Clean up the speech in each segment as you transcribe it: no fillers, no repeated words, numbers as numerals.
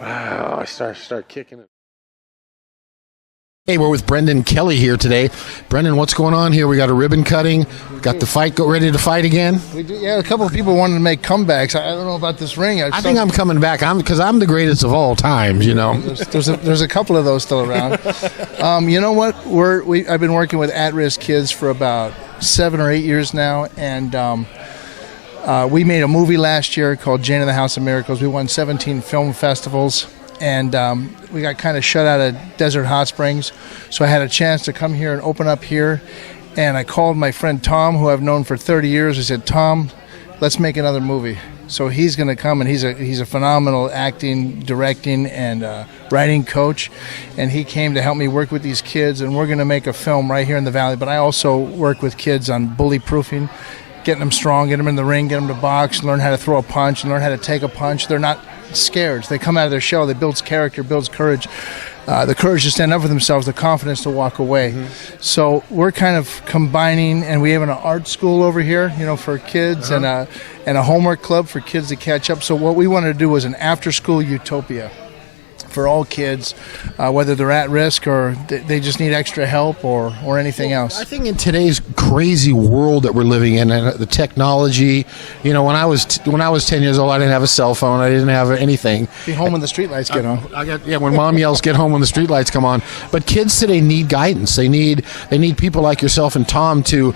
Wow, I start kicking it. Hey, we're with Brendan Kelly here today. Brendan, what's going on here? We got a ribbon cutting. Got the fight. Ready to fight again? We do, yeah, a couple of people wanted to make comebacks. I don't know about this ring. I think I'm coming back. Because I'm the greatest of all times. You know. There's a couple of those still around. You know what? I've been working with at-risk kids for about 7 or 8 years now, and we made a movie last year called Jane and the House of Miracles. We won 17 film festivals. And we got kind of shut out of Desert Hot Springs. So I had a chance to come here and open up here. And I called my friend Tom, who I've known for 30 years. I said, Tom, let's make another movie. So he's going to come, and he's a phenomenal acting, directing, and writing coach. And he came to help me work with these kids. And we're going to make a film right here in the Valley. But I also work with kids on bully proofing, getting them strong, get them in the ring, get them to box, learn how to throw a punch, and learn how to take a punch. They're not scared. They come out of their shell. They builds character, builds courage, the courage to stand up for themselves, the confidence to walk away. So we're kind of combining, and we have an art school over here, for kids, and a homework club for kids to catch up. So what we wanted to do was an after-school utopia for all kids, whether they're at risk or they just need extra help or anything else. I think in today's crazy world that we're living in, and the technology, when I was 10 years old, I didn't have a cell phone. I didn't have anything. Be home when the streetlights get on. When mom yells, "Get home when the streetlights come on." But kids today need guidance. They need people like yourself and Tom to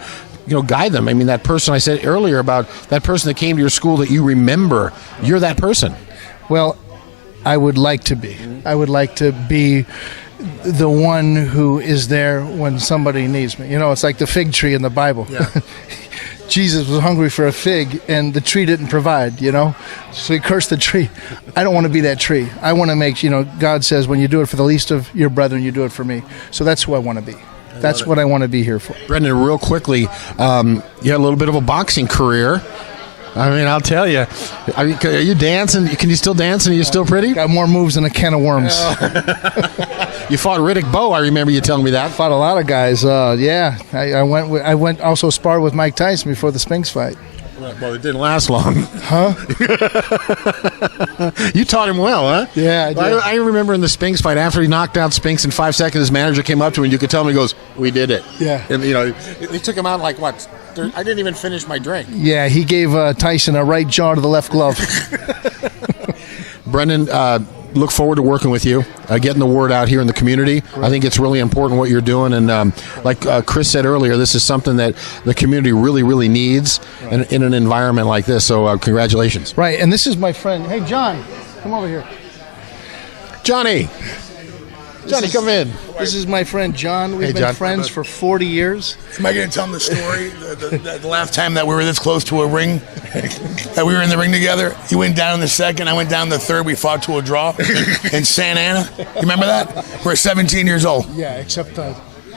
guide them. I mean, that person I said earlier about that person that came to your school that you remember, you're that person. Well, I would like to be. I would like to be the one who is there when somebody needs me. It's like the fig tree in the Bible. Yeah. Jesus was hungry for a fig, and the tree didn't provide, so he cursed the tree. I don't want to be that tree. I want to make, God says, when you do it for the least of your brethren, you do it for me. So that's who I want to be. That's what I want to be here for. Brendan, real quickly, you had a little bit of a boxing career. I mean, I'll tell you. Are you dancing? Can you still dance, and are you still pretty? Got more moves than a can of worms. You fought Riddick Bowe. I remember you telling me that. Fought a lot of guys. Yeah, I went also sparred with Mike Tyson before the Spinks fight. Well, it didn't last long. Huh? You taught him well, huh? Yeah, I did. I remember in the Spinks fight, after he knocked out Spinks in 5 seconds, his manager came up to him, and you could tell him, he goes, "We did it." Yeah. And, they took him out like, what? I didn't even finish my drink. Yeah, he gave Tyson a right jaw to the left glove. Brendan, look forward to working with you, getting the word out here in the community. Right. I think it's really important what you're doing. And like Chris said earlier, this is something that the community really, really needs in an environment like this. So congratulations. Right, and this is my friend. Hey, John, come over here. Johnny, come in. This is my friend John. We've been friends for 40 years. Am I going to tell him the story? The last time that we were this close to a ring, that we were in the ring together, he went down in the second, I went down in the third, we fought to a draw in Santa Ana. You remember that? We're 17 years old. Yeah, except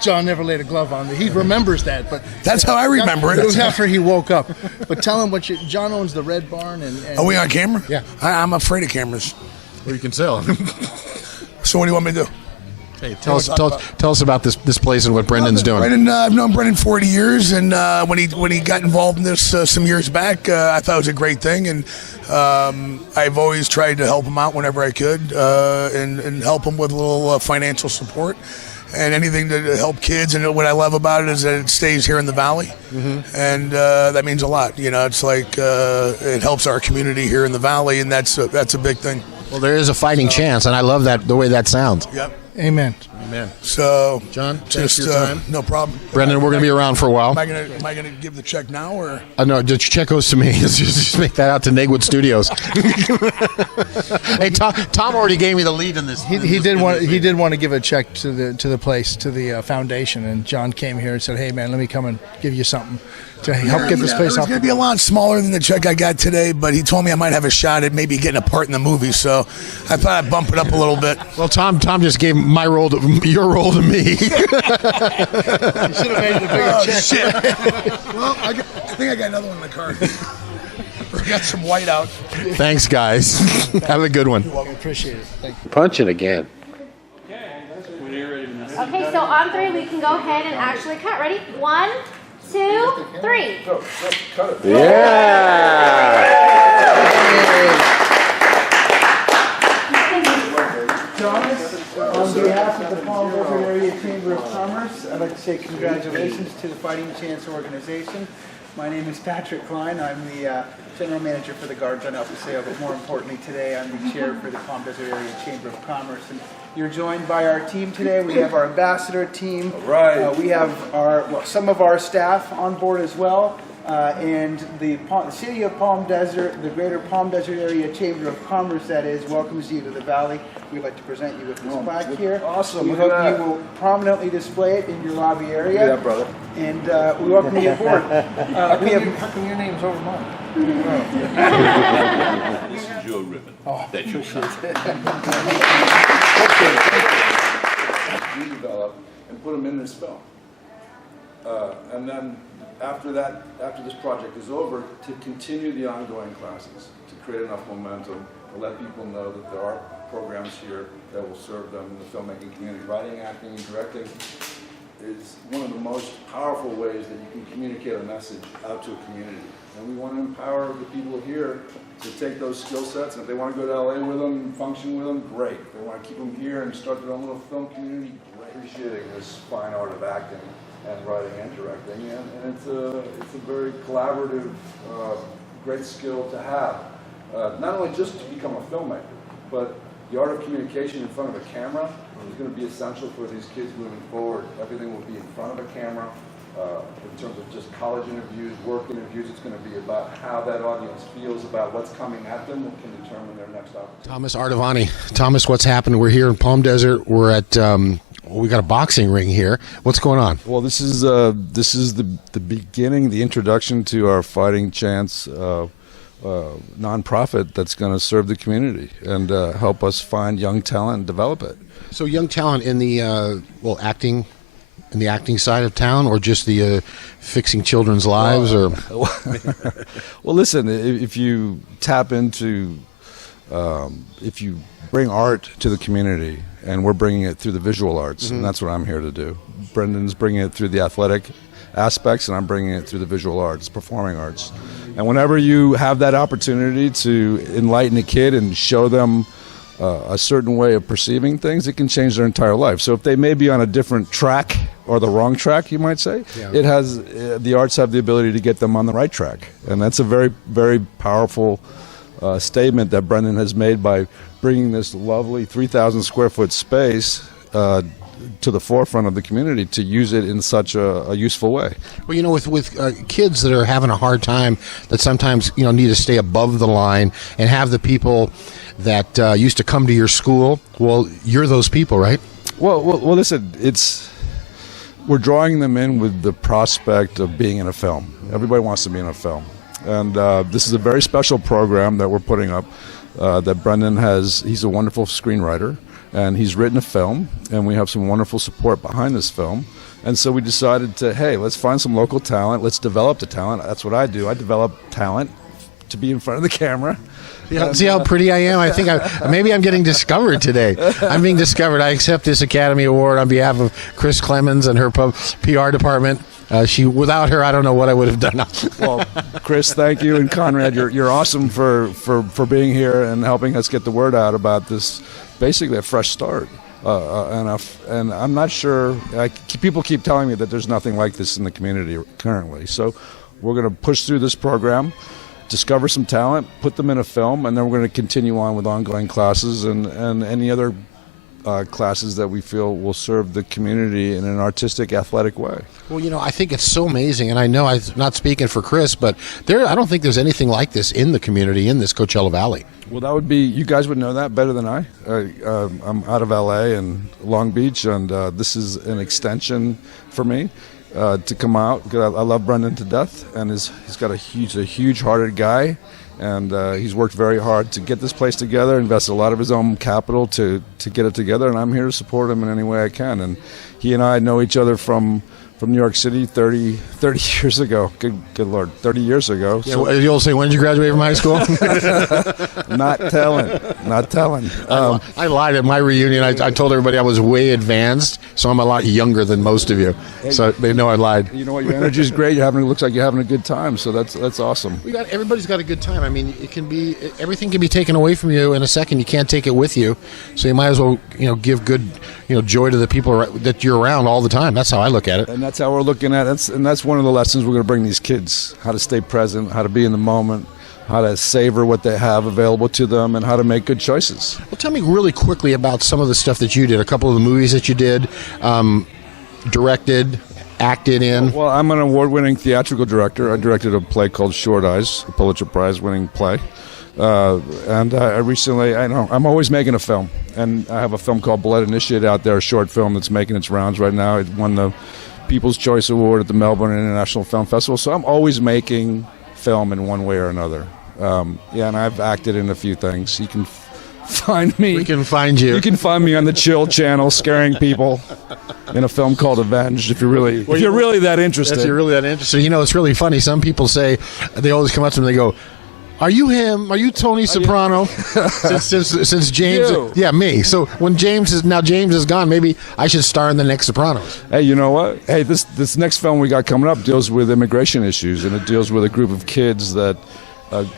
John never laid a glove on me. He remembers that, but that's how I remember it. It was after he woke up. But tell him John owns the Red Barn. And are we on camera? Yeah. I'm afraid of cameras. Well, you can sell. So what do you want me to do? Hey, tell us about this place and what Brendan's doing. Brendan, I've known Brendan 40 years, and when he got involved in this some years back, I thought it was a great thing, and I've always tried to help him out whenever I could, and help him with a little financial support and anything to help kids. And what I love about it is that it stays here in the Valley, and that means a lot. It's like it helps our community here in the Valley, and that's a big thing. Well, there is a fighting chance, and I love the way that sounds. Yep. Amen. So, John, thanks for your time. No problem. Brendan, we're going to be around for a while. Am I gonna give the check now, or? No, the check goes to me. just make that out to Negwood Studios. Hey, Tom already gave me the lead in this. He did want to give a check to the place, to the foundation, and John came here and said, "Hey, man, let me come and give you something to help get this place up." It's going to be a lot smaller than the check I got today, but he told me I might have a shot at maybe getting a part in the movie, so I thought I'd bump it up a little bit. Well, Tom just gave your role to me. You should have made it a bigger check. Shit. Well, I think I got another one in the car. I got some white out. Thanks, guys. Have a good one. I appreciate it. Thank you. Punching again. Okay, so on 3, we can go ahead and actually cut. Ready? 1, 2, 3. Yeah! like to say congratulations to the Fighting Chance organization. My name is Patrick Klein. I'm the General Manager for the Guards on El Paseo, but more importantly today I'm the Chair for the Palm Desert Area Chamber of Commerce. And you're joined by our team today. We have our ambassador team. Right. We have some of our staff on board as well. And the City of Palm Desert, the Greater Palm Desert Area Chamber of Commerce, that is, welcomes you to the Valley. We'd like to present you with this plaque here. Awesome. We hope you will prominently display it in your lobby area. Yeah, brother. And we welcome you aboard. How come your name's over mine? This is your ribbon that you We develop and put them in this film. And then after this project is over, to continue the ongoing classes, to create enough momentum, to let people know that there are programs here that will serve them in the filmmaking community. Writing, acting, and directing is one of the most powerful ways that you can communicate a message out to a community. And we want to empower the people here to take those skill sets, and if they want to go to LA with them, function with them, great. If they want to keep them here and start their own little film community, great. Appreciating this fine art of acting and writing and directing, and it's a very collaborative, great skill to have. Not only just to become a filmmaker, but the art of communication in front of a camera is going to be essential for these kids moving forward. Everything will be in front of a camera. In terms of just college interviews, work interviews, it's going to be about how that audience feels about what's coming at them that can determine their next opportunity. Thomas Artavani. Thomas, what's happened? We're here in Palm Desert. We're at we got a boxing ring here. What's going on? Well, this is the beginning, the introduction to our Fighting Chance nonprofit that's going to serve the community and help us find young talent and develop it. So, young talent in the acting. In the acting side of town, or just the fixing children's lives, or well, listen. If you tap into, if you bring art to the community, and we're bringing it through the visual arts, and that's what I'm here to do. Brendan's bringing it through the athletic aspects, and I'm bringing it through the visual arts, performing arts. And whenever you have that opportunity to enlighten a kid and show them a certain way of perceiving things, it can change their entire life. So if they may be on a different track or the wrong track, you might say, it has the arts have the ability to get them on the right track, and that's a very, very powerful statement that Brendan has made by bringing this lovely 3,000 square foot space to the forefront of the community to use it in such a useful way. Well, you know, with kids that are having a hard time, that sometimes need to stay above the line, and have the people that used to come to your school. Well, you're those people, right? Well, listen, we're drawing them in with the prospect of being in a film. Everybody wants to be in a film, and this is a very special program that we're putting up. That Brendan he's a wonderful screenwriter, and he's written a film, and we have some wonderful support behind this film. And so we decided hey, let's find some local talent. Let's develop the talent. That's what I do. I develop talent to be in front of the camera. Yeah, see how pretty I am? I think maybe I'm getting discovered today. I'm being discovered. I accept this Academy Award on behalf of Chris Clemens and her PR department. Without her, I don't know what I would have done. Well, Chris, thank you, and Conrad, you're awesome for being here and helping us get the word out about this, basically a fresh start. And I'm not sure. People keep telling me that there's nothing like this in the community currently. So we're going to push through this program, discover some talent, put them in a film, and then we're going to continue on with ongoing classes and any other classes that we feel will serve the community in an artistic, athletic way. Well, I think it's so amazing, and I know I'm not speaking for Chris, but I don't think there's anything like this in the community in this Coachella Valley. Well, that would be, you guys would know that better than I. I'm out of LA and Long Beach, and this is an extension for me to come out, because I love Brendan to death, and he's a huge-hearted guy. And he's worked very hard to get this place together, invested a lot of his own capital to get it together, and I'm here to support him in any way I can. And he and I know each other from from New York City 30 years ago. Good Lord, 30 years ago. Yeah, well, you'll say, when did you graduate from high school? Not telling. I lied at my reunion. I told everybody I was way advanced, so I'm a lot younger than most of you. So they know I lied. You know what? Your energy is great. It looks like you're having a good time. So that's awesome. Everybody's got a good time. I mean, everything can be taken away from you in a second. You can't take it with you, so you might as well give good joy to the people that you're around all the time. That's how I look at it. And that's how we're looking at it. And that's one of the lessons we're going to bring these kids: how to stay present, how to be in the moment, how to savor what they have available to them, and how to make good choices. Well, tell me really quickly about some of the stuff that you did. A couple of the movies that you did, directed, acted in. Well, I'm an award-winning theatrical director. I directed a play called Short Eyes, a Pulitzer Prize-winning play. And I recently, I'm always making a film. And I have a film called Blood Initiate out there, a short film that's making its rounds right now. It won the People's Choice Award at the Melbourne International Film Festival. So I'm always making film in one way or another. And I've acted in a few things. You can find me. We can find you. You can find me on the Chill channel scaring people in a film called Avenged if you're really that interested. If you're really that interested. It's really funny. Some people say, they always come up to me and they go, "Are you him? Are you Tony Soprano?" since James, yeah, me. So when James is gone, maybe I should star in the next Sopranos. Hey, you know what? Hey, this next film we got coming up deals with immigration issues, and it deals with a group of kids that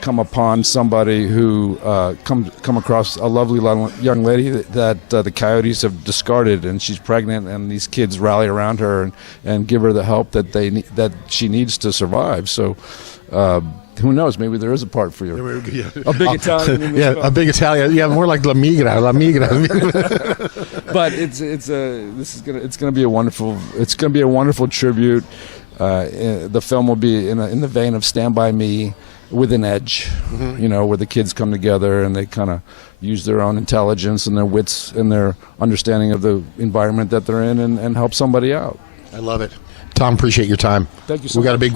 come upon somebody who come across a lovely young lady that the coyotes have discarded, and she's pregnant, and these kids rally around her and give her the help that she needs to survive. So. Who knows? Maybe there is a part for you. A big Italian. In this film. A big Italian. Yeah, more like La Migra. But it's gonna be a wonderful tribute. The film will be in the vein of Stand By Me, with an edge. Where the kids come together and they kind of use their own intelligence and their wits and their understanding of the environment that they're in and help somebody out. I love it. Tom, appreciate your time. Thank you so much. We got a big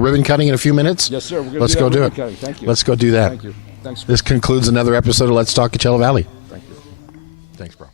ribbon cutting in a few minutes. Yes, sir. Let's go do it. Thank you. Let's go do that. Thank you. Thanks. This concludes another episode of Let's Talk Coachella Valley. Thank you. Thanks, bro.